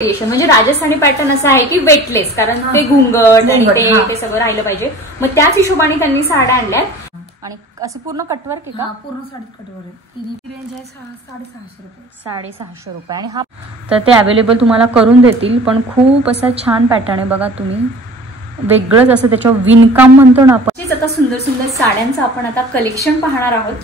म्हणजे राजस्थानी पॅटर्न असं आहे की वेटलेस, कारण ते घुंगट आणि ते सगळं राहिलं पाहिजे. मग त्याच हिशोबाने त्यांनी साड्या आणल्यात. आणि असं पूर्ण कटवर्क आहे का? पूर्ण साडीत कटवर्क आहे. ती रेंज आहे 650 रुपये. 650 रुपये. आणि हा तर ते अवेलेबल तुम्हाला करून देतील, पण खूप असा छान पॅटर्न आहे बघा. तुम्ही वेगळंच असं त्याच्यावर विणकाम म्हणतो ना आपण. आता सुंदर सुंदर साड्यांचं आपण आता कलेक्शन पाहणार आहोत.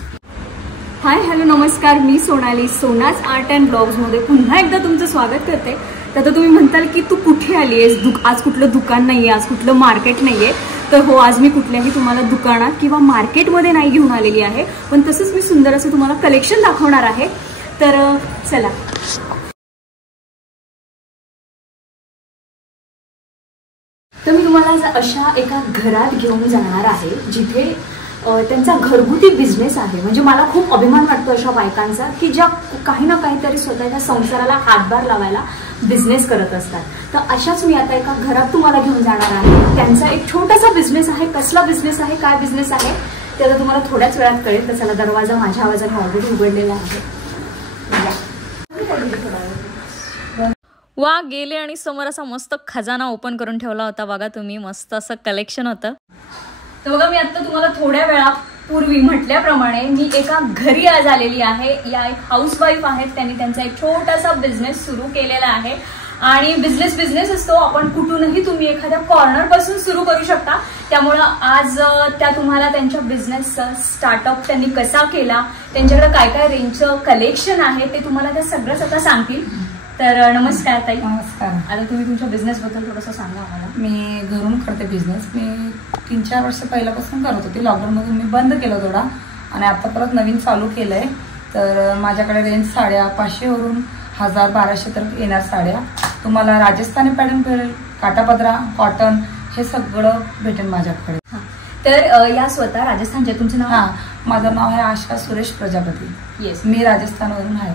हाय हॅलो नमस्कार, मी सोनाली, सोनाज आर्ट अँड ब्लॉग्स मध्ये पुन्हा एकदा तुमचं स्वागत करते. तर आता तुम्ही म्हणताल की तू कुठे आली आहेस, आज कुठलं दुकान नाहीये, आज कुठलं मार्केट नाहीये. तर हो, आज मी कुठल्याही तुम्हाला दुकानात किंवा मार्केटमध्ये नाही घेऊन आलेली आहे, पण तसंच मी सुंदर असं तुम्हाला कलेक्शन दाखवणार आहे. तर चला. तर मी तुम्हाला अशा एका घरात घेऊन जाणार आहे जिथे त्यांचा घरगुती बिझनेस आहे. म्हणजे मला खूप अभिमान वाटतो अशा बायकांचा की ज्या काही ना काहीतरी स्वतःच्या संसाराला हातभार लावायला बिझनेस करत असतात. तर अशाच मी आता एका घरात तुम्हाला घेऊन जाणार आहे. त्यांचा एक छोटासा बिझनेस आहे. कसला बिझनेस आहे, काय बिझनेस आहे ते आता तुम्हाला थोड्याच वेळात कळेल. तर चला, दरवाजा माझ्या आवाजाने ऑलरेडी उघडलेला आहे. वा, गेले आणि समोर असा मस्त खजाना ओपन करून ठेवला होता बघा तुम्ही. मस्त असं कलेक्शन होतं. तर बघा, मी आता तुम्हाला थोड्या वेळापूर्वी म्हटल्याप्रमाणे मी एका घरी आज आलेली आहे. या एक हाऊसवाईफ आहेत, त्यांनी त्यांचा एक छोटासा बिझनेस सुरू केलेला आहे. आणि बिझनेस असतो, आपण कुठूनही तुम्ही एखाद्या कॉर्नर पासून सुरू करू शकता. त्यामुळं आज त्या तुम्हाला त्यांच्या बिझनेसचा स्टार्टअप त्यांनी कसा केला, त्यांच्याकडे काय काय रेंजचं कलेक्शन आहे ते तुम्हाला त्या सगळंच आता सांगतील. तर नमस्कार ताई. नमस्कार. आता तुम्ही तुमच्या बिझनेस बद्दल थोडंसं सांगा आम्हाला. मी घरून करते बिझनेस. मी 3-4 वर्ष पहिल्यापासून करत होते. लॉकडाऊन मधून मी बंद केलं थोडा आणि आता परत नवीन चालू केलंय. तर माझ्याकडे रेंज साड्या 500 वरून 1000-1200 तर येणार साड्या. तुम्हाला राजस्थानी पॅटर्न भेटेल, काटापदरा, कॉटन, हे सगळं भेटेल माझ्याकडे. तर या स्वतः राजस्थानच्या, तुमचं नाव? हा, माझं नाव आहे आशा सुरेश प्रजापती. येस, मी राजस्थानवरून आहे.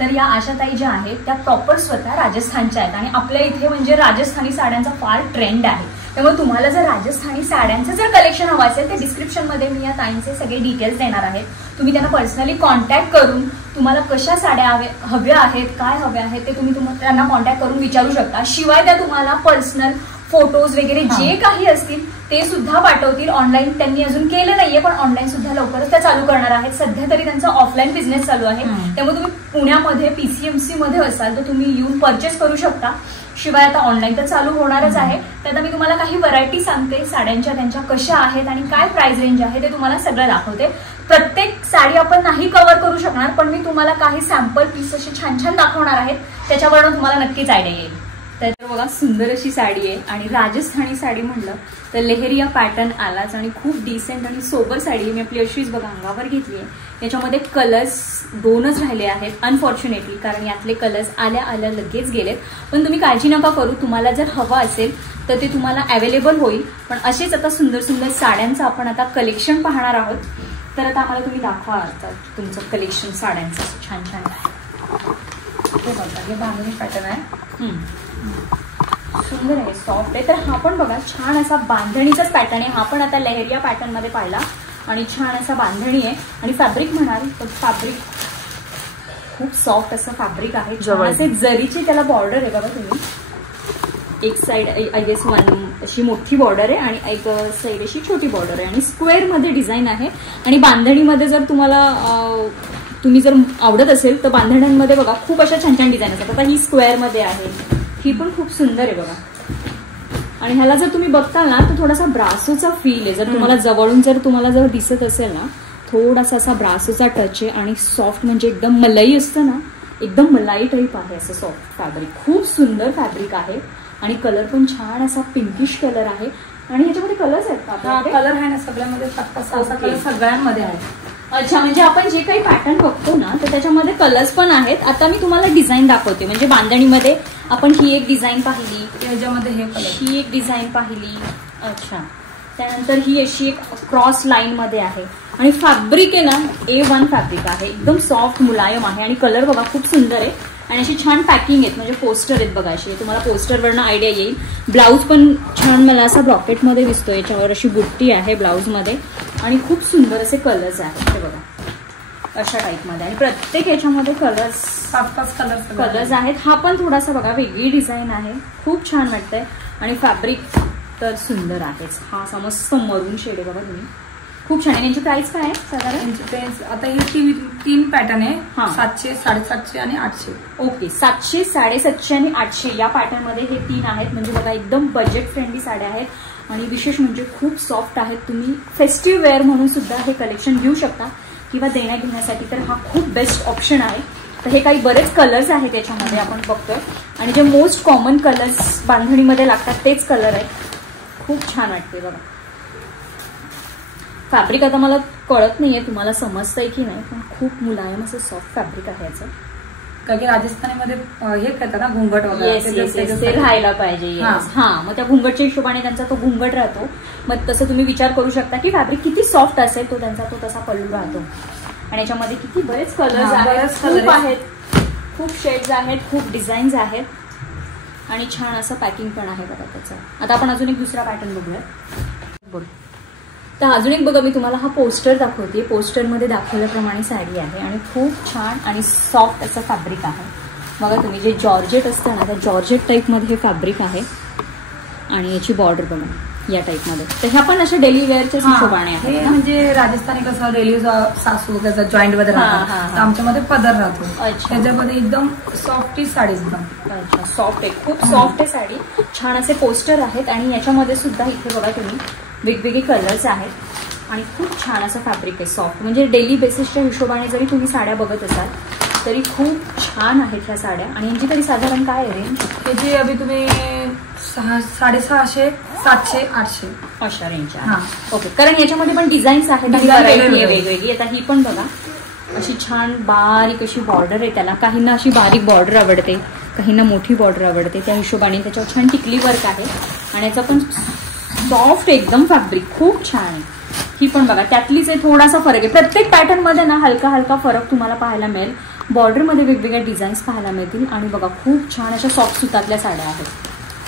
तर या आशाताई ज्या आहेत त्या प्रॉपर स्वतः राजस्थानच्या आहेत. आणि आपल्या इथे म्हणजे राजस्थानी साड्यांचा फार ट्रेंड आहे. त्यामुळे तुम्हाला जर राजस्थानी साड्यांचं जर कलेक्शन हवं असेल तर डिस्क्रिप्शनमध्ये मी या ताईंचे सगळे डिटेल्स देणार आहेत. तुम्ही त्यांना पर्सनली कॉन्टॅक्ट करून तुम्हाला कशा साड्या हव्या आहेत, काय हव्या आहेत ते तुम्ही त्यांना कॉन्टॅक्ट करून विचारू शकता. शिवाय त्या तुम्हाला पर्सनल फोटोज वगैरे जे काही असतील ते सुद्धा पाठवतील. ऑनलाईन त्यांनी अजून केलं नाहीये, पण ऑनलाईन सुद्धा लवकरच त्या चालू करणार आहेत. सध्या तरी त्यांचा ऑफलाईन बिझनेस चालू आहे. त्यामुळे तुम्ही पुण्यामध्ये PCMC मध्ये असाल तर तुम्ही येऊन परचेस करू शकता. शिवाय आता ऑनलाईन तर चालू होणारच आहे. तर आता मी तुम्हाला काही व्हरायटी सांगते साड्यांच्या, त्यांच्या कशा आहेत आणि काय प्राइस रेंज आहे ते तुम्हाला सगळं दाखवते. प्रत्येक साडी आपण नाही कव्हर करू शकणार, पण मी तुम्हाला काही सॅम्पल पीस असे छान छान दाखवणार आहेत. त्याच्यावरून तुम्हाला नक्कीच आयडिया येईल. तर बघा, सुंदर अशी साडी आहे. आणि राजस्थानी साडी म्हटलं तर लेहरिया पॅटर्न आलाच. आणि खूप डिसेंट आणि सोबर साडी आहे. मी आपली अशीच बघा अंगावर घेतली आहे. याच्यामध्ये कलर्स 2च राहिले आहेत अनफॉर्च्युनेटली, कारण यातले कलर्स आल्या लगेच गेलेत. पण तुम्ही काळजी नका करू, तुम्हाला जर हवं असेल तर ते तुम्हाला अवेलेबल होईल. पण असेच आता सुंदर सुंदर साड्यांचं आपण आता कलेक्शन पाहणार आहोत. तर आता आम्हाला तुम्ही दाखवा आता तुमचं कलेक्शन साड्यांचं छान छान. हे बांधणी पॅटर्न आहे, सुंदर आहे, सॉफ्ट आहे. तर हा पण बघा छान असा बांधणीचाच पॅटर्न आहे. हा पण आता लेहरिया पॅटर्न मध्ये पाहिला आणि छान असा बांधणी आहे. आणि फॅब्रिक म्हणाल तर फॅब्रिक खूप सॉफ्ट असं फॅब्रिक आहे. असे जरीची त्याला बॉर्डर आहे बघा तुम्ही. एक साइड आय गेस अशी मोठी बॉर्डर आहे आणि एक साइड अशी छोटी बॉर्डर आहे. आणि स्क्वेअर मध्ये डिझाईन आहे. आणि बांधणीमध्ये जर तुम्ही जर आवडत असेल तर बांधण्यांमध्ये बघा खूप अशा छान छान डिझाईन असतात. आता ही स्क्वेअर मध्ये आहे, ही पण खूप सुंदर आहे बघा. आणि ह्याला जर तुम्ही बघताल ना तर थोडासा ब्रासोचा फील आहे. जर तुम्हाला जवळून जर दिसत असेल ना, थोडासा असा ब्रासोचा टच आहे. आणि सॉफ्ट म्हणजे एकदम मलाई असतं ना, एकदम मलाई टाईप आहे असं सॉफ्ट फॅब्रिक. खूप सुंदर फॅब्रिक आहे. आणि कलर पण छान असा पिंकिश कलर आहे. आणि ह्याच्यामध्ये कलर्स आहेत का? कलर आहे ना सगळ्यामध्ये, 5-6 कलर सगळ्यांमध्ये आहे. अच्छा, म्हणजे आपण जे काही पॅटर्न बघतो ना तर त्याच्यामध्ये कलर्स पण आहेत. आता मी तुम्हाला डिझाईन दाखवते. म्हणजे बांधणीमध्ये आपण ही एक डिझाईन पाहिली, त्याच्यामध्ये ही एक डिझाईन पाहिली. अच्छा, त्यानंतर ही अशी एक क्रॉस लाईन मध्ये आहे. आणि फॅब्रिक आहे ना A1 फॅब्रिक आहे, एकदम सॉफ्ट मुलायम आहे. आणि कलर बघा खूप सुंदर आहे. आणि अशी छान पॅकिंग आहेत, म्हणजे पोस्टर आहेत बघा अशी. तुम्हाला पोस्टरवरनं आयडिया येईल. ब्लाऊज पण छान मला असा ब्रॉकेटमध्ये दिसतो. याच्यावर अशी बुट्टी आहे ब्लाऊजमध्ये. आणि खूप सुंदर असे कलर्स आहेत हे बघा. अशा टाईपमध्ये. आणि प्रत्येक याच्यामध्ये कलर्स 5-5 कलर्स आहेत. हा पण थोडासा बघा वेगळी डिझाईन आहे, खूप छान वाटतंय. आणि फॅब्रिक तर सुंदर आहेच. हा असा मस्त मरून शेड आहे बघा तुम्ही, खूप छान आहे. यांची प्राइस काय आहे साधारण? यांची प्राइस आता ही 3 पॅटर्न आहे, 700, 750 आणि 800. ओके, 700, 750 आणि 800 या पॅटर्न मध्ये हे 3 आहेत. म्हणजे बघा एकदम बजेट फ्रेंडली साड्या आहेत. आणि विशेष म्हणजे खूप सॉफ्ट आहेत. तुम्ही फेस्टिव्ह वेअर म्हणून सुद्धा हे कलेक्शन घेऊ शकता किंवा देण्या घेण्यासाठी तर हा खूप बेस्ट ऑप्शन आहे. तर हे काही बरेच कलर्स आहेत याच्यामध्ये आपण बघतोय. आणि जे मोस्ट कॉमन कलर्स बांधणीमध्ये लागतात तेच कलर आहेत. खूप छान वाटते बघा. फॅब्रिक आता मला कळत नाहीये तुम्हाला समजतंय की नाही, पण खूप मुलायम असं सॉफ्ट फॅब्रिक आहे याचं. कारण की राजस्थानीमध्ये हे करतात ना घुंगट वगैरे, ते राहायला पाहिजे. हा, मग त्या घुंगटच्या हिशोबाने त्यांचा तो घुंगट राहतो. मग तसं तुम्ही विचार करू शकता की फॅब्रिक किती सॉफ्ट असेल, तो त्यांचा तो तसा पल्लू राहतो. आणि याच्यामध्ये किती बरेच कलर्स आहेत, खूप आहेत, खूप शेड्स आहेत, खूप डिझाईन्स आहेत. आणि छान असं पॅकिंग पण आहे बघा त्याचं. आता आपण अजून एक दुसरा पॅटर्न बघूया. बोल. तर अजून एक बघा, मी तुम्हाला हा पोस्टर दाखवते. पोस्टरमध्ये दाखवल्याप्रमाणे साडी आहे आणि खूप छान आणि सॉफ्ट असं फॅब्रिक आहे बघा. तुम्ही जे जॉर्जेट असतं ना, त्या जॉर्जेट टाईपमध्ये हे फॅब्रिक आहे. आणि याची बॉर्डर बघा या टाईपमध्ये. तर ह्या पण अशा डेली वेअरच्या हिशोबाने आहे. म्हणजे राजस्थानी कसं डेली सासू त्याचा जॉईंट मध्ये राहतो, आमच्यामध्ये पदर राहतो. त्याच्यामध्ये एकदम सॉफ्ट साडी एकदम. अच्छा, सॉफ्ट आहे, खूप सॉफ्ट आहे साडी. छान असे पोस्टर आहेत. आणि याच्यामध्ये सुद्धा इथे बघा तुम्ही वेगवेगळे कलर्स आहेत. आणि खूप छान असं फॅब्रिक आहे, सॉफ्ट. म्हणजे डेली बेसिसच्या हिशोबाने जरी तुम्ही साड्या बघत असाल तरी खूप छान आहेत ह्या साड्या. आणि यांची तरी साधारण काय आहे रेंज? त्याची अभि तुम्ही 650, 700, 800 अशा रेंजच्या. ओके, कारण याच्यामध्ये पण डिझाईन्स आहेत वेगवेगळी. आता ही पण बघा अशी छान बारीक अशी बॉर्डर आहे त्याला. काहींना अशी बारीक बॉर्डर आवडते, काहींना मोठी बॉर्डर आवडते. त्या हिशोबाने त्याच्यावर छान टिकली वर्क आहे. आणि याचा पण सॉफ्ट एकदम फॅब्रिक खूप छान आहे. ही पण बघा त्यातलीच आहे, थोडासा फरक आहे. प्रत्येक पॅटर्न मध्ये ना हलका हलका फरक तुम्हाला पाहायला मिळेल. बॉर्डरमध्ये वेगवेगळ्या डिझाईन्स पाहायला मिळतील. आणि बघा खूप छान अशा सॉफ्ट सुतातल्या साड्या आहेत.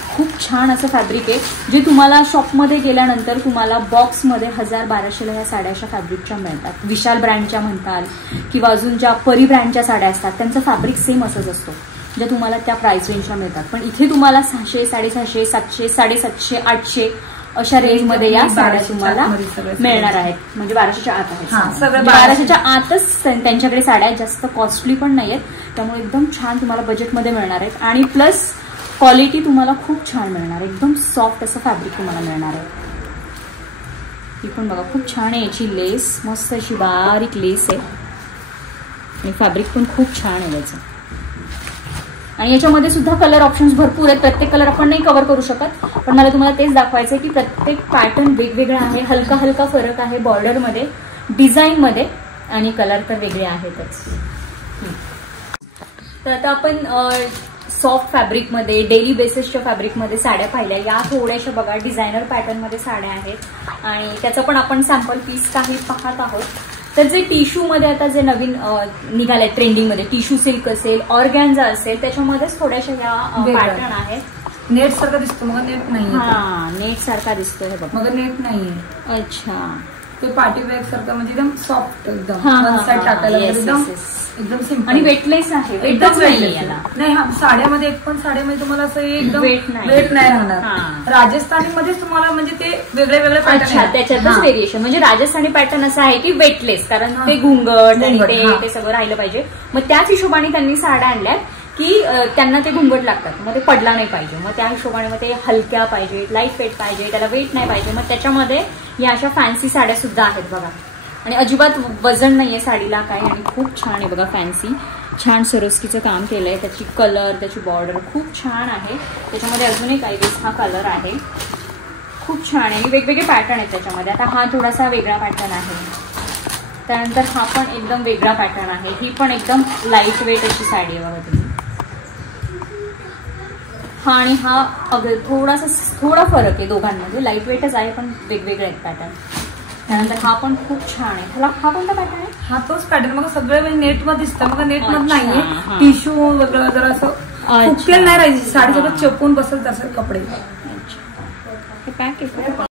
खूप छान असं फॅब्रिक आहे, जे तुम्हाला शॉपमध्ये गेल्यानंतर तुम्हाला बॉक्समध्ये 1000-1200ला ह्या साड्या अशा फॅब्रिकच्या मिळतात. विशाल ब्रँडच्या म्हणताल किंवा अजून ज्या परी ब्रँडच्या साड्या असतात त्यांचं फॅब्रिक सेम असंच असतो, ज्या तुम्हाला त्या प्राइस रेंजला मिळतात. पण इथे तुम्हाला 600, 650, 700, 750, 800 अशा रेंजमध्ये या साड्या तुम्हाला मिळणार आहेत. म्हणजे 1200च्या आत आहेत. 1200च्या आतच त्यांच्याकडे साड्या जास्त कॉस्टली पण नाहीयेत. त्यामुळे एकदम छान तुम्हाला बजेटमध्ये मिळणार आहेत. आणि प्लस क्वालिटी तुम्हाला खूप छान मिळणार आहे. एकदम सॉफ्ट असं फॅब्रिक तुम्हाला मिळणार आहे. ही पण बघा खूप छान आहे. याची लेस मस्त अशी बारीक लेस आहे. आणि फॅब्रिक पण खूप छान आहे याचं. आणि याच्यामध्ये सुद्धा कलर ऑप्शन्स भरपूर आहेत. प्रत्येक कलर आपण नाही कव्हर करू शकत, पण मला तुम्हाला तेच दाखवायचं आहे की प्रत्येक पॅटर्न वेगवेगळा आहे. हलका हलका फरक आहे बॉर्डरमध्ये, डिझाईनमध्ये. आणि कलर तर वेगळे आहेतच. तर आता आपण सॉफ्ट फॅब्रिकमध्ये, डेली बेसिसच्या फॅब्रिकमध्ये साड्या पाहिल्या. या थोड्याशा बघा डिझायनर पॅटर्नमध्ये साड्या आहेत. आणि त्याचं पण आपण सॅम्पल पीस काही पाहत आहोत. तर जे टिश्यूमध्ये आता जे नवीन निघाले ट्रेंडिंगमध्ये, टिश्यू सिल्क असेल, ऑर्गॅन्झा असेल, त्याच्यामध्येच थोड्याशा या पॅटर्न आहेत. नेट सारखा दिसतो, मग नेट नाही. हा, नेट सारखा दिसतोय बघा, मग नेट नाहीये. अच्छा, ते पार्टी वेअर सारखं म्हणजे एकदम सॉफ्ट, एकदम वन साइड टाकायला एकदम सिम्पल. आणि वेटलेस आहे, वेटच नाही याला. नाही, हा साड्यामध्ये एक पण साड्यामध्ये तुम्हाला असं एकदम वेट नाही राहणार. राजस्थानीमध्येच तुम्हाला म्हणजे ते वेगळे वेगळे पॅटर्न, त्याच्यातच व्हेरिएशन. म्हणजे राजस्थानी पॅटर्न असं आहे की वेटलेस, कारण ते घुंगट आणि ते सगळं राहिलं पाहिजे. मग त्याच हिशोबाने त्यांनी साड्या आणल्यात की त्यांना ते घुंगट लागतात, मग ते पडला नाही पाहिजे. मग त्या हिशोबाने मग ते हलक्या पाहिजे, लाईट वेट पाहिजे, त्याला वेट नाही पाहिजे. मग त्याच्यामध्ये या अशा फॅन्सी साड्या सुद्धा आहेत बघा. आणि अजिबात वजन नाहीये साडीला काय. आणि खूप छान आहे बघा, फॅन्सी छान सरोस्कीचं काम केलंय. त्याची कलर, त्याची बॉर्डर खूप छान आहे. त्याच्यामध्ये अजूनही काही हा कलर आहे, खूप छान आहे. आणि वेगवेगळे पॅटर्न आहेत त्याच्यामध्ये. आता हा थोडासा वेगळा पॅटर्न आहे. त्यानंतर हा पण एकदम वेगळा पॅटर्न आहे. ही पण एकदम लाईट वेट अशी साडी आहे बघा तुम्ही. हा आणि हा थोडा फरक आहे दोघांमध्ये. लाईट वेटच आहे पण वेगवेगळे आहेत पॅटर्न. त्यानंतर हा पण खूप छान आहे. हा कोणता पॅटर्न आहे? हा तोच पॅटर्न. मग सगळे म्हणजे नेटमध्ये दिसतं, मग नेटमध्ये नाहीये. टिश्यू वगैरे जरा असं फुटलेलं नाही राहायची साडी, सगळं चपून बसत तसं कपडे. हे पॅक आहे.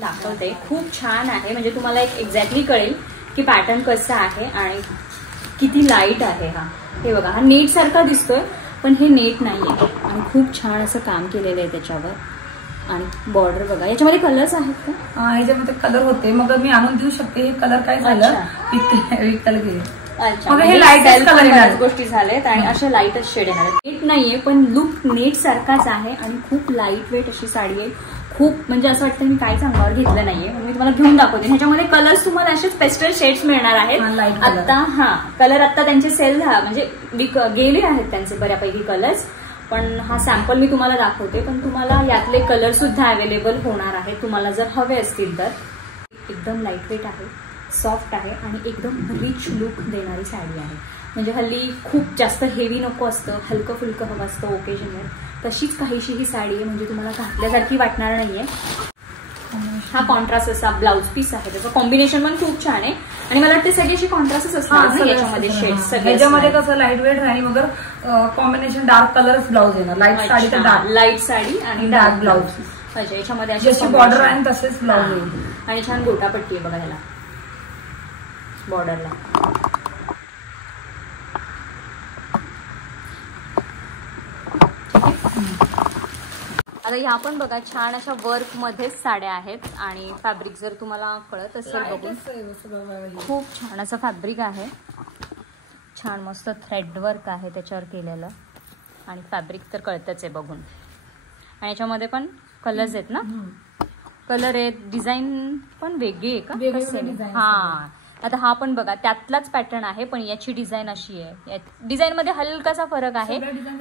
दाखवते, खूप छान आहे. म्हणजे तुम्हाला एक एक्झॅक्टली कळेल की पॅटर्न कसं आहे आणि किती लाईट आहे. हा हे बघा, हा नेट सारखा दिसतोय पण हे नेट नाहीये आणि खूप छान असं काम केलेलं आहे त्याच्यावर. आणि बॉर्डर बघा, याच्यामध्ये कलर्स आहेत का? ह्याच्यामध्ये कलर होते, मग मी आणून देऊ शकते. हे कलर काय झालं विकल गेले. अच्छा, हे लाईट कलर गोष्टी झाल्यात आणि अशा लाईटच शेड येणार. नेट नाहीये पण लुक नेट सारखाच आहे आणि खूप लाईट वेट अशी साडी आहे. खूप म्हणजे असं वाटतं मी काहीच अंगावर घेतलं नाहीये, मी तुम्हाला घेऊन दाखवते. ह्याच्यामध्ये कलर्स तुम्हाला असेच पेस्टल शेड्स मिळणार आहेत. आता कलर आता त्यांचे सेल म्हणजे गेले आहेत त्यांचे बऱ्यापैकी कलर्स, पण हा सॅम्पल मी तुम्हाला दाखवते. पण तुम्हाला यातले कलर सुद्धा अवेलेबल होणार आहे तुम्हाला जर हवे असतील तर. एकदम लाईट वेट आहे, सॉफ्ट आहे आणि एकदम रिच लुक देणारी साडी आहे. म्हणजे हल्ली खूप जास्त हेवी नको असतं, हलकं फुलकं हवं असतं ओकेजनवर, तशीच काहीशी ही साडी आहे. म्हणजे तुम्हाला घातल्यासारखी वाटणार नाहीये. हा कॉन्ट्रास्ट असा ब्लाउज पीस आहे, त्याचं कॉम्बिनेशन पण खूप छान आहे आणि मला वाटतं सगळी अशी कॉन्ट्रास्टच असणार याच्यामध्ये शेड्स. त्याच्यामध्ये कसं लाईट वेट राहील, मग कॉम्बिनेशन डार्क कलरच ब्लाउज येणार. लाईट साडी तर डार्क, लाईट साडी आणि डार्क ब्लाउज. अच्छा, याच्यामध्ये जशी बॉर्डर आहे तसेच ब्लाउज येईल आणि छान गोटापट्टी आहे बघा ह्याला बॉर्डरला. आता ह्या पण बघा छान अशा वर्क मध्येच साड्या आहेत आणि फॅब्रिक जर तुम्हाला कळत असेल बघून, खूप छान असं फॅब्रिक आहे. छान मस्त थ्रेड वर्क आहे त्याच्यावर केलेलं आणि फॅब्रिक तर कळतच आहे बघून. आणि याच्यामध्ये पण कलर्स आहेत ना, कलर आहेत, डिझाईन पण वेगळी आहे का? हा, आता हा पण बघा त्यातलाच पॅटर्न आहे पण याची डिझाईन अशी आहे. डिझाईन मध्ये हलकासा फरक आहे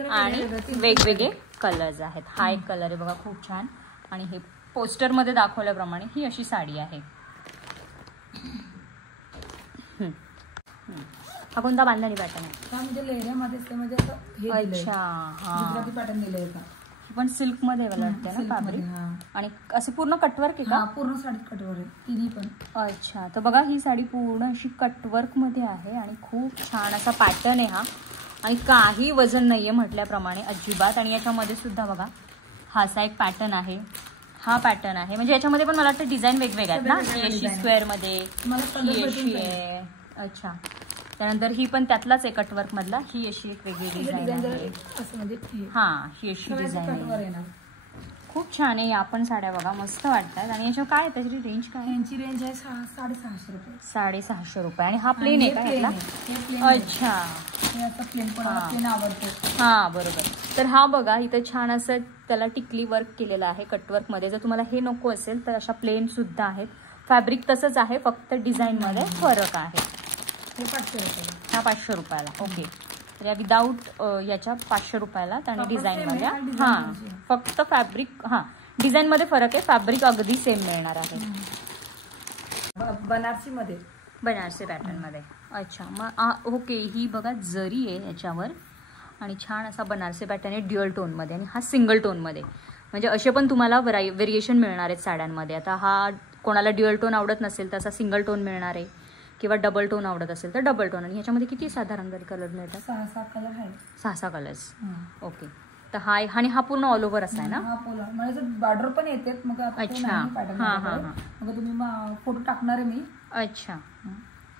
आणि वेगवेगळे कलर्स आहेत. हा एक कलर आहे बघा खूप छान आणि हे पोस्टर मध्ये दाखवल्याप्रमाणे ही अशी साडी आहे. हा कोणता बांधणी पॅटर्न आहे? म्हणजे लेहऱ्यामध्ये. अच्छा, हा पॅटर्न दिले का? पण सिल्क मध्ये मला वाटतं ना फॅब्रिक. आणि असं पूर्ण कटवर्क आहे का? पूर्ण साडी कटवर्क आहे तिन्ही पण. अच्छा, तर बघा ही साडी पूर्ण अशी कटवर्क मध्ये आहे आणि खूप छान असा पॅटर्न आहे हा आणि काही वजन नाहीये म्हटल्याप्रमाणे अजिबात. आणि याच्यामध्ये सुद्धा बघा हा असा एक पॅटर्न आहे, हा पॅटर्न आहे. म्हणजे याच्यामध्ये पण मला वाटतं डिझाईन वेगवेगळ्या आहेत ना, ही अशी स्क्वेअर मध्ये, ही अशी आहे. अच्छा, त्यानंतर ही पण त्यातलाच आहे कटवर्क मधला, ही अशी एक वेगळी डिझाईन आहे. हा, ही अशी डिझाईन आहे. खूप छान आहे. या पण साड्या बघा मस्त वाटतात. आणि याच्यावर काय त्याची रेंज काय? यांची रेंज आहे 650 रुपये. 650 रुपये. आणि हा प्लेन आहे का यातला? अच्छा, प्लेन आवडते. हा बरोबर. तर हा बघा इथं छान असं त्याला टिकली वर्क केलेलं आहे कटवर्क मध्ये. जर तुम्हाला हे नको असेल तर अशा प्लेन सुद्धा आहेत. फॅब्रिक तसंच आहे, फक्त डिझाईन मध्ये फरक आहे. हे 500 रुपये. हा 500 रुपयाला. ओके, तर या विदाऊट याच्या 500 रुपयाला आणि डिझाइन मध्ये. हा, फक्त फॅब्रिक हा डिझाईन मध्ये फरक आहे, फॅब्रिक अगदी सेम मिळणार आहे. बनारसी मध्ये, बनारसी पॅटर्न मध्ये. अच्छा, मग ओके, ही बघा जरी आहे याच्यावर आणि छान असा बनारसी पॅटर्न आहे ड्युअल टोन मध्ये आणि हा सिंगल टोन मध्ये. म्हणजे असे पण तुम्हाला व्हेरिएशन मिळणार आहेत साड्यांमध्ये. आता हा कोणाला ड्युअल टोन आवडत नसेल तर असा सिंगल टोन मिळणार आहे किंवा डबल टोन आवडत असेल तर डबल टोन. आणि ह्याच्यामध्ये किती साधारण कलर मिळतात? 6 कलर आहे. 6 कलर्स. ओके, तर हा आणि हा पूर्ण ऑल ओव्हर असा आहे ना? म्हणजे बॉर्डर पण येते. मग अच्छा, हा हा, मग तुम्ही फोटो टाकणार आहे मी. अच्छा,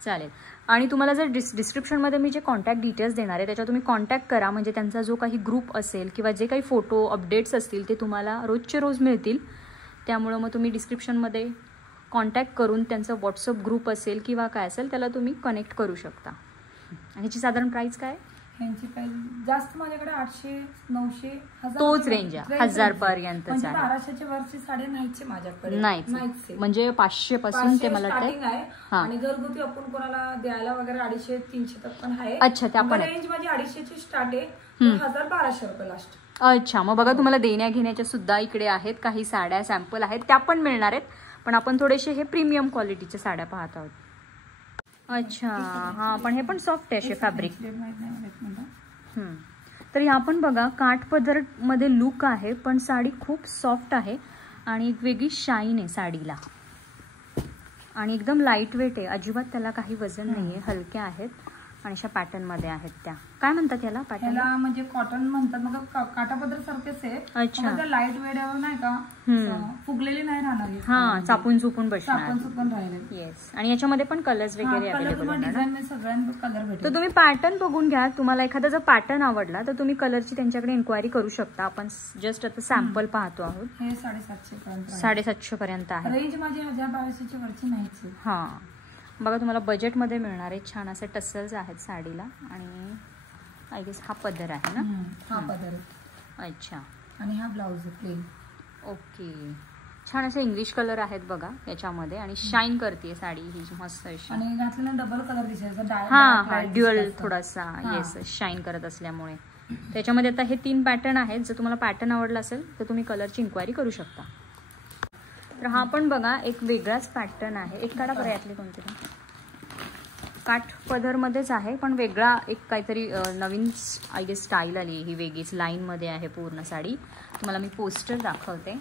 चालेल. आणि तुम्हाला जर डिस्क्रिप्शनमध्ये मी जे कॉन्टॅक्ट डिटेल्स देणार आहे त्याच्यावर तुम्ही कॉन्टॅक्ट करा. म्हणजे त्यांचा जो काही ग्रुप असेल किंवा जे काही फोटो अपडेट्स असतील ते तुम्हाला रोजचे रोज मिळतील. त्यामुळं मग तुम्ही डिस्क्रिप्शनमध्ये कॉन्टॅक्ट करून त्यांचा व्हॉट्सअप ग्रुप असेल किंवा काय असेल त्याला तुम्ही कनेक्ट करू शकता. आणि ह्याची साधारण प्राइस काय? ह्यांची प्राइस जास्त माझ्याकडे 800, 900, 1000 तोच रेंज आहे. 1000 पर्यंत. 1200च्या वरची साड्या नाहीचे माझ्याकडे. नाहीच, म्हणजे 500 पासून ते मला वाटतं. आणि घरगुती आपण कोणाला द्यायला वगैरे 250, 300 तक पण आहे. अच्छा, त्या पण रेंज माझी 250 ची स्टार्ट आहे, 1200 रुपये लास्ट. अच्छा, मग बघा तुम्हाला देण्या घेण्याच्या सुद्धा इकडे आहेत काही साड्या सॅम्पल आहेत, त्या पण मिळणार आहेत. पण आपण थोडेसे हे प्रीमियम क्वालिटीच्या साड्या पाहत आहोत. अच्छा, हा, पण हे पण सॉफ्ट आहे असे फॅब्रिक. तर ह्या पण बघा काठपदर मध्ये लुक आहे पण साडी खूप सॉफ्ट आहे आणि एक वेगळी शाईन आहे साडीला आणि एकदम लाईट वेट आहे. अजिबात त्याला काही वजन नाहीये, हलक्या आहेत आणि अशा पॅटर्न मध्ये आहेत त्या. काय म्हणतात याला पॅटर्न? याला म्हणजे कॉटन म्हणतात. मग काठापदर सारखेच आहे. अच्छा. लाईट वेट नाही का, फुगलेली नाही राहणार. हा, चापून चुपून बसणार. चापून चुपून राहिले. येस. आणि याच्यामध्ये पण कलर्स वगैरे अवेलेबल डिझाईन सगळ्यांना कलर भेटेल. तर तुम्ही पॅटर्न बघून घ्या. तुम्हाला एखादा जर पॅटर्न आवडला तर तुम्ही कलरची त्यांच्याकडे इन्क्वायरी करू शकता. आपण जस्ट आता सॅम्पल पाहतो आहोत. हे 750 पर्यंत. 750 पर्यंत आहे. रेंज माझी 1000-1200 वरची नाहीच. हा, बघा तुम्हाला बजेटमध्ये मिळणारे छान असे टसल्स आहेत साडीला. आणि आय गेस हा पदर आहे ना? हा पदर. अच्छा. आणि हा ब्लाउज प्लेन. ओके. छान असे इंग्लिश कलर आहेत बघा याच्यामध्ये. आणि शाईन करते साडी ही मस्त अशी. आणि घातल्यानं डबल कलर दिसायचा. हा, ड्युअल थोडासा. येस, शाईन करत असल्यामुळे. त्याच्यामध्ये आता हे 3 पॅटर्न आहेत. जर तुम्हाला पॅटर्न आवडला असेल तर तुम्ही कलरची इन्क्वायरी करू शकता. तर हा पण बघा एक वेगळाच पॅटर्न आहे. एक काढा बरं यातली कोणती. काठ पदर मध्येच आहे पण वेगळा एक काहीतरी नवीन आय गेस स्टाईल आली. ही वेगळीच लाईन मध्ये आहे पूर्ण साडी. तुम्हाला मी पोस्टर दाखवते.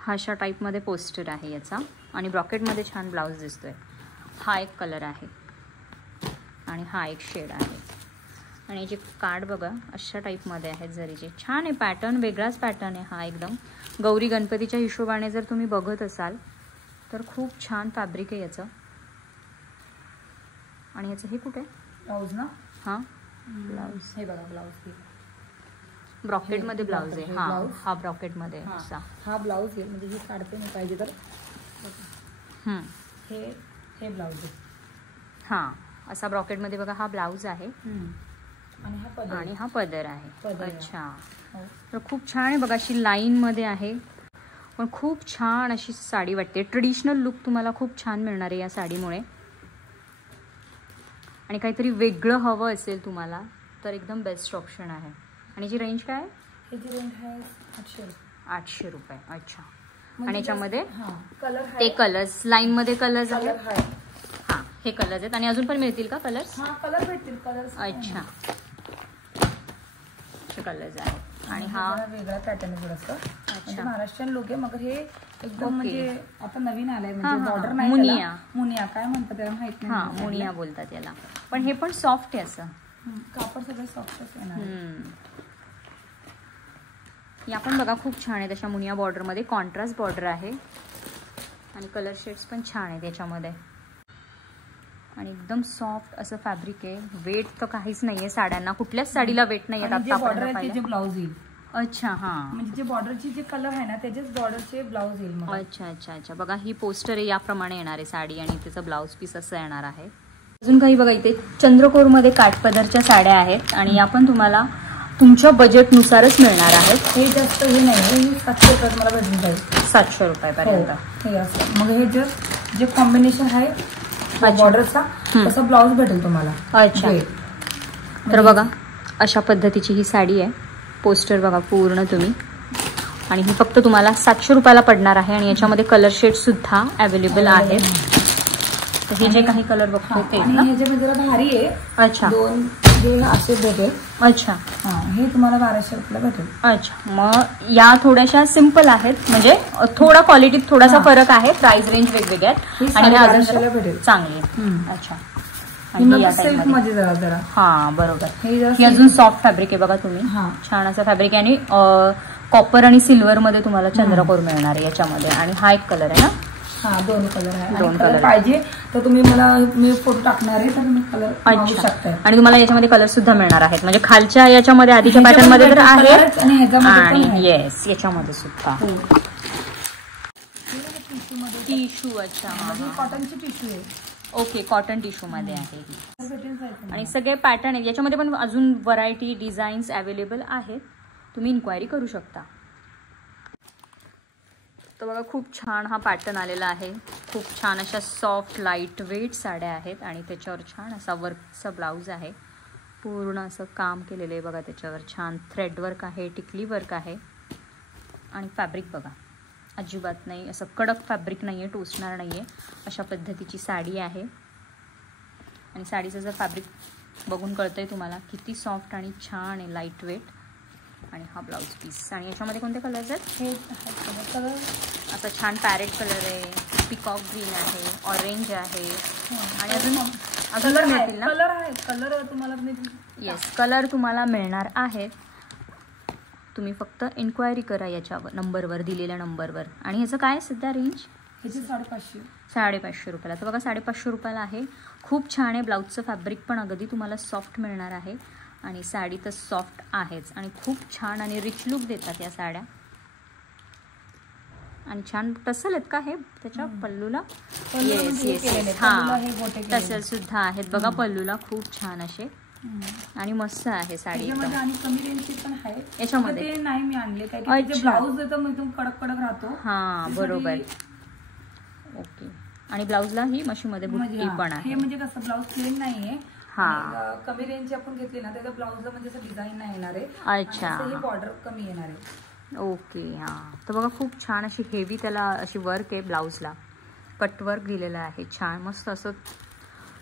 हा अशा टाईप मध्ये पोस्टर आहे याचा. आणि ब्रॉकेट मध्ये छान ब्लाउज दिसतोय. हा एक कलर आहे आणि हा एक शेड आहे. आणि याचे कार्ड बघा अशा टाईप मध्ये आहेत जरीचे. छान आहे पॅटर्न. वेगळाच पॅटर्न आहे हा एकदम. गौरी गणपतीच्या हिशोबाने जर तुम्ही बघत असाल तर खूप छान फॅब्रिक आहे याचं. आणि याचं हे कुठे ब्लाउज ना? हा ब्लाउज. हे बघा ब्लाउज ब्रॉकेट मध्ये ब्लाउज आहे. हा, हा ब्रॉकेट मध्ये असा हा ब्लाउज आहे. म्हणजे हे काढते नाही पाहिजे तर हे ब्लाउज आहे. हा, असा ब्रॉकेट मध्ये बघा हा ब्लाउज आहे. आणि हा पदर आहे. अच्छा. तर खूप छान आहे बघा. अशी लाईन मध्ये आहे पण खूप छान अशी साडी वाटते. ट्रेडिशनल लुक तुम्हाला खूप छान मिळणार आहे या साडीमुळे. आणि काहीतरी वेगळं हवं असेल तुम्हाला तर एकदम बेस्ट ऑप्शन आहे. आणि जी रेंज काय आहे? ह्याची रेंज आहे 800. 800 रुपये. अच्छा. आणि याच्यामध्ये ते कलर्स लाईन मध्ये कलर्स आहेत. हा, हे कलर्स आहेत. आणि अजून पण मिळतील का कलर्स? हा, कलर भेटतील. कलर्स. अच्छा, कलर्स आहेत. आणि हा वेगळा पॅटर्न आहे थोडंसं. म्हणजे महाराष्ट्रीयन लुक आहे. मग हे एकदम म्हणजे आता नवीन आलंय. म्हणजे बॉर्डर नाही. मुनिया काय म्हणतात त्याला माहित नाही. हा, मुनिया बोलतात याला. पण हे पण सॉफ्ट आहे असं. कापड सगळं सॉफ्टच येणार. या पण बघा खूप छान आहे. तशा मुनिया बॉर्डर मध्ये कॉन्ट्रास्ट बॉर्डर आहे. आणि कलर शेड्स पण छान आहे त्याच्यामध्ये. आणि एकदम सॉफ्ट असं फॅब्रिक आहे. वेट तर काहीच नाहीये साड्यांना. कुठल्याच साडीला वेट नाही येत आता. ब्लाउज येईल. अच्छा. हा, म्हणजे जे बॉर्डरची जे कलर आहे ना त्याचेच बॉर्डरचे ब्लाउज येईल. अच्छा अच्छा अच्छा. बघा ही पोस्टर आहे याप्रमाणे येणार आहे साडी. आणि त्याचं ब्लाउज पीस असं येणार आहे. अजून काही बघा इथे चंद्रकोर मध्ये काठपदरच्या साड्या आहेत. आणि या पण तुम्हाला तुमच्या बजेटनुसारच मिळणार आहेत. हे जास्त हे नाही. 700 रुपयात मला भेटून जाईल. 700 रुपयापर्यंत. हे असं. मग हे जे कॉम्बिनेशन आहे बॉर्डरचा तसं ब्लाउज भेटेल तुम्हाला. अच्छा. तर बघा अशा पद्धतीची ही साडी आहे. पोस्टर बघा पूर्ण तुम्ही. आणि ही फक्त तुम्हाला 700 रुपयाला पडणार आहे. आणि याच्यामध्ये कलर शेड सुद्धा अवेलेबल आहेत. तर हे जे काही कलर बघतो ते जरा भारी आहे. अच्छा. 2 असे भेटेल. अच्छा. हे तुम्हाला 1200 रुपयाला भेटेल. अच्छा. मग या थोड्याशा सिंपल आहेत. म्हणजे थोडा क्वालिटीत थोडासा फरक आहे. प्राइस रेंज वेगवेगळ्या आहेत. आणि ह्या अजून चांगली आहे. अच्छा. मध्ये जरा हा बरोबर. ही अजून सॉफ्ट फॅब्रिक आहे बघा तुम्ही. छान असं फॅब्रिक आहे. आणि कॉपर आणि सिल्वर मध्ये तुम्हाला चंद्रकोर मिळणार आहे याच्यामध्ये. आणि हा एक कलर आहे ना? हा, 2 कलर आहे. 2 कलर पाहिजे तर तुम्ही मी फोटो टाकणार आहे तर तुम्ही कलर पाहू शकता. आणि तुम्हाला याच्यामध्ये कलर सुद्धा मिळणार आहेत. म्हणजे खालच्या याच्यामध्ये आधीच्या पॅटर्न मध्ये तर आहेत. आणि येस याच्यामध्ये सुद्धा टिश्यू. अच्छा. कॉटनची टिश्यू आहे. ओके. कॉटन टिश्यू मध्ये आहे. आणि सगळे पॅटर्न आहेत याच्यामध्ये. पण अजून व्हरायटी डिझाईन्स अवेलेबल आहेत. तुम्ही इन्क्वायरी करू शकता. तर बघा खूप छान हा पॅटर्न आलेला आहे. खूप छान अशा सॉफ्ट लाईट वेट साड्या आहेत. आणि त्याच्यावर छान असा वर्कचा ब्लाऊज आहे. पूर्ण असं काम केलेलं आहे बघा. त्याच्यावर छान थ्रेड वर्क आहे. टिकली वर्क आहे. आणि फॅब्रिक बघा अजिबात नाही असं कडक फॅब्रिक नाही आहे. टोचणार नाही आहे. अशा पद्धतीची साडी आहे. आणि साडीचं जर फॅब्रिक बघून कळतंय तुम्हाला किती सॉफ्ट आणि छान आहे. Light weight. आणि हा ब्लाउज पीस. आणि याच्यामध्ये कोणते कलर्स आहेत? हे कलर असा छान पॅरेट कलर आहे. पिकॉक ग्रीन आहे. ऑरेंज आहे. आणि कलर मिळतील ना? कलर आहे, कलर तुम्हाला येस, कलर तुम्हाला मिळणार आहेत. तुम्ही फक्त इन्क्वायरी करा याच्यावर, नंबरवर, दिलेल्या नंबरवर. आणि ह्याचं काय सध्या रेंज? ह्याची 550. 550 रुपयाला. तर बघा 550 रुपयाला आहे. खूप छान आहे. ब्लाऊजचं फॅब्रिक पण अगदी तुम्हाला सॉफ्ट मिळणार आहे आणि साडी तर सॉफ्ट आहेच आणि खूप छान आणि रिच लुक देतात या साड्या. आणि छान टसल आहेत का हे त्याच्या पल्लूला? येस येस, हां टसल सुद्धा आहेत बघा पल्लूला, खूप छान असे आणि मस्त आहे साडी. आणि कमी रेंजची पण आहे याच्यामध्ये. ते नाही मी आणले काय की ब्लाऊज देतो मी एकदम कडक कडक राहतो. हां बरोबर. ओके. आणि ब्लाऊजला ही मशीनमध्ये बुट्टी पण आहे. हे म्हणजे कसं ब्लाऊज प्लेन नाहीये. हां, कमी रेंजची आपण घेतली ना त्याच्या ब्लाऊजला म्हणजे असं डिझाईन नाही येणार आहे. अच्छा, ही बॉर्डर कमी येणार आहे. ओके. हां, तर बघा खूप छान अशी हेवी त्याला अशी वर्क आहे ब्लाऊजला, कटवर्क दिलेलं आहे. छान मस्त असं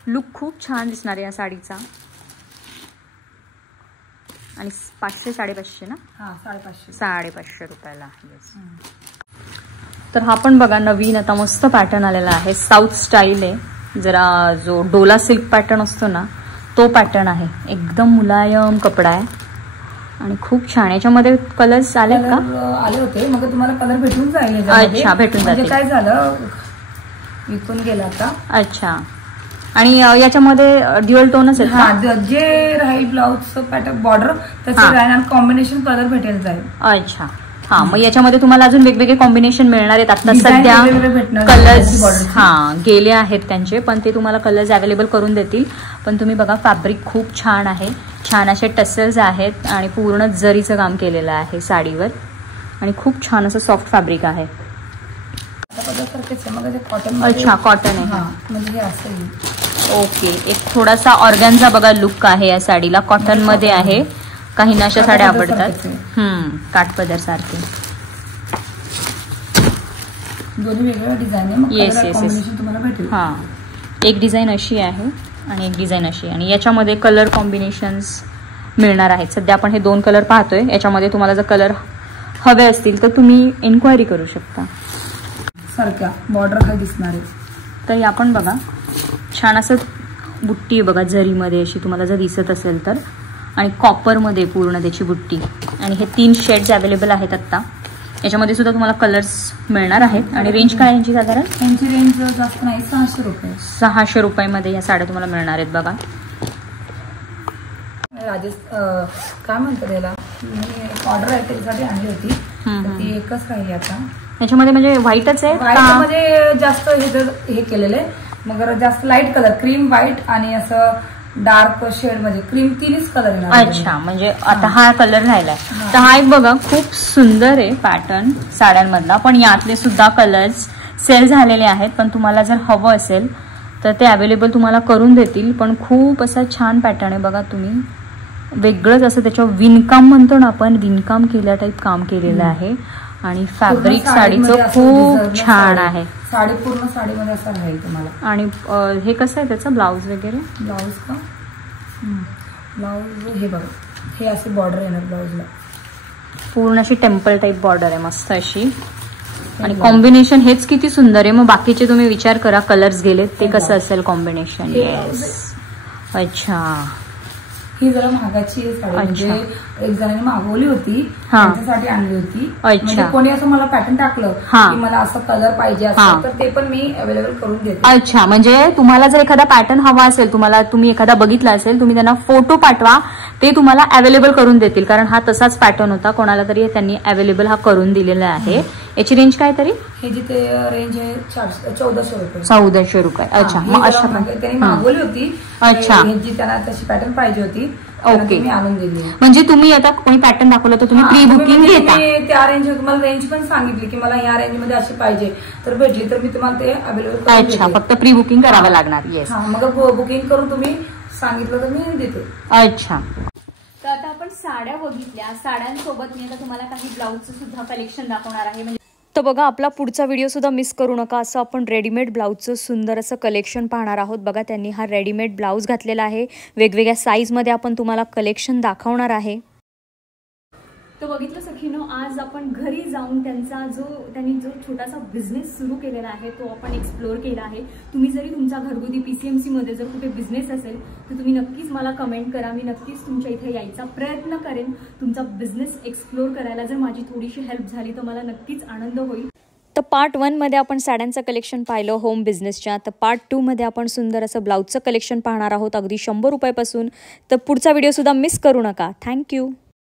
लुक खूप छान दिसणार आहे या साडीचा. आणि 500 550 ना? हां 550. 550 रुपयाला. येस. तर हा पण बघा नवीन आता मस्त पॅटर्न आलेला आहे. साऊथ स्टाईल आहे. जरा जो डोला सिल्क पॅटर्न असतो ना तो पॅटर्न आहे. एकदम मुलायम कपडा आहे आणि खूप छान. याच्यामध्ये कलर्स आले का? आले होते, मग तुम्हाला कलर भेटून जाईल. अच्छा, भेटून जाईल. काय झालं विकून गेला आता. अच्छा. आणि याच्यामध्ये ड्युअल टोनच आहेत. जे राहील ब्लाऊजचं पॅटर्न बॉर्डर त्याचं राहील आणि कॉम्बिनेशन कलर भेटेल जाईल. अच्छा. हा, मग याच्यामध्ये तुम्हाला अजून वेगवेगळे कॉम्बिनेशन मिळणार आहेत. आता सध्या कलर्स गेले आहेत त्यांचे, पण ते तुम्हाला कलर्स अवेलेबल करून देतील. पण तुम्ही बघा फॅब्रिक खूप छान आहे. छान असे टसल्स आहेत आणि पूर्ण जरीचं काम केलेलं आहे साडीवर आणि खूप छान असं सॉफ्ट फॅब्रिक आहे. अच्छा, कॉटन आहे म्हणजे असं. ओके. एक थोडासा ऑर्गॅन्झा बघा लुक आहे या साडीला. कॉटन मध्ये आहे. काहींना अशा साड्या आवडतात. काठपदर सारखे. दोन्ही वेगवेगळ्या डिझाईन आहे. Yes yes yes. हां, एक डिझाईन अशी आहे आणि एक डिझाईन अशी. आणि याच्यामध्ये कलर कॉम्बिनेशन्स मिळणार आहेत. सध्या आपण हे 2 कलर पाहतोय. याच्यामध्ये तुम्हाला जर कलर हवे असतील तर तुम्ही इन्क्वायरी करू शकता. सारख्या बॉर्डर काय दिसणार आहे. तर आपण बघा छान असं बुट्टी आहे बघा जरीमध्ये अशी, तुम्हाला जर दिसत असेल तर. आणि कॉपरमध्ये पूर्ण त्याची बुट्टी. आणि हे 3 शेड्स अवेलेबल आहेत आत्ता. याच्यामध्ये सुद्धा तुम्हाला कलर्स मिळणार आहेत. आणि रेंज काय यांची साधारण? यांची रेंज जास्त नाही, 600 रुपये. 600 रुपयामध्ये या साड्या तुम्हाला मिळणार आहेत बघा. काय म्हणतात त्याला, ऑर्डर आहे त्याच्यासाठी आणली होती, ती एकच राहिली आता. याच्यामध्ये म्हणजे व्हाईटच आहे. व्हाईटमध्ये जास्त हे केलेलं आहे. मग जास्त लाईट कलर, क्रीम, व्हाईट आणि असं डार्क शेड मध्ये क्रीम, 3च कलर येणार. अच्छा, म्हणजे आता हा कलर राहिलाय. तर हा एक बघा खूप सुंदर आहे पॅटर्न साड्यांमधला. पण यातले सुद्धा कलर्स सेल झालेले आहेत. पण तुम्हाला जर हवं असेल तर ते अवेलेबल तुम्हाला करून देतील. पण खूप असा छान पॅटर्न आहे बघा. तुम्ही वेगळंच असं त्याच्यावर विणकाम म्हणतो ना आपण, विणकाम केल्या टाईप काम केलेलं आहे. आणि फॅब्रिक साडीचं खूप छान आहे. साडी पूर्ण साडीमध्ये असं राहील तुम्हाला. आणि हे कसं आहे त्याचं ब्लाऊज वगैरे? ब्लाऊज का, ब्लाऊज हे बघा, हे असे बॉर्डर येणार ब्लाऊजला. पूर्ण अशी टेम्पल टाईप बॉर्डर आहे मस्त अशी. आणि कॉम्बिनेशन हेच किती सुंदर आहे. मग बाकीचे तुम्ही विचार करा, कलर्स गेलेत ते कसं असेल कॉम्बिनेशन. येस. अच्छा, ही जरा महागाची साडी, म्हणजे एक जणांनी मागवली होती, त्यांच्यासाठी आणली होती. म्हणजे कोणी असं मला पॅटर्न टाकलं की मला असं कलर पाहिजे असेल तर ते पण मी अवेलेबल करून देते. अच्छा, म्हणजे तुम्हाला जर एखादा पॅटर्न हवा असेल, तुम्ही एखादा बघितला असेल, तुम्ही त्यांना फोटो पाठवा, ते तुम्हाला अवेलेबल करून देतील. कारण हा तसाच पॅटर्न होता, कोणाला तरी त्यांनी अवेलेबल हा करून दिलेला आहे. याची रेंज काय तरी? हे जिथे रेंज आहे 1400 रुपये. 1400 रुपये. अच्छा, मग अशा त्यांनी मागवली होती. अच्छा, जी त्यांना तशी पॅटर्न पाहिजे होती. ओके, मी आणून दिली. म्हणजे तुम्ही आता कोणी पॅटर्न दाखवलं तर तुम्ही प्री बुकिंग घेता? त्या रेंज, तुम्हाला रेंज पण सांगितली की मला या रेंज मध्ये अशी पाहिजे, तर भेटली तर मी तुम्हाला ते अवेलेबल करून देते. अच्छा, फक्त प्री बुकिंग करावं लागणार. येस. मग बुकिंग करून तुम्ही सांगितलं तर मी देते. अच्छा. तर आता आपण साड्या बघितल्या. साड्यांसोबत मी आता तुम्हाला काही ब्लाऊजचं सुद्धा कलेक्शन दाखवणार आहे. म्हणजे तर बघा, आपला पुढचा व्हिडिओ सुद्धा मिस करू नका. असं आपण रेडीमेड ब्लाऊजचं सुंदर असं कलेक्शन पाहणार आहोत. बघा, त्यांनी हा रेडीमेड ब्लाऊज घातलेला आहे. वेगवेगळ्या साईजमध्ये आपण तुम्हाला कलेक्शन दाखवणार आहे. तर बघितलं सखीनो, आज आपण घरी जाऊन त्यांनी जो छोटासा बिझनेस सुरू केलेला आहे तो आपण एक्सप्लोअर केला आहे. तुम्ही जरी तुमचा घरगुती PCMC मध्ये जर कुठे बिझनेस असेल तर तुम्ही नक्कीच मला कमेंट करा. मी नक्कीच तुमच्या इथे यायचा प्रयत्न करेन. तुमचा बिझनेस एक्सप्लोअर करायला जर माझी थोडीशी हेल्प झाली तर मला नक्कीच आनंद होईल. तर पार्ट 1 मध्ये आपण साड्यांचं कलेक्शन पाहिलं होम बिझनेसच्या. तर पार्ट 2 मध्ये आपण सुंदर असं ब्लाऊजचं कलेक्शन पाहणार आहोत अगदी 100 रुपयापासून. तर पुढचा व्हिडिओ सुद्धा मिस करू नका. थँक्यू.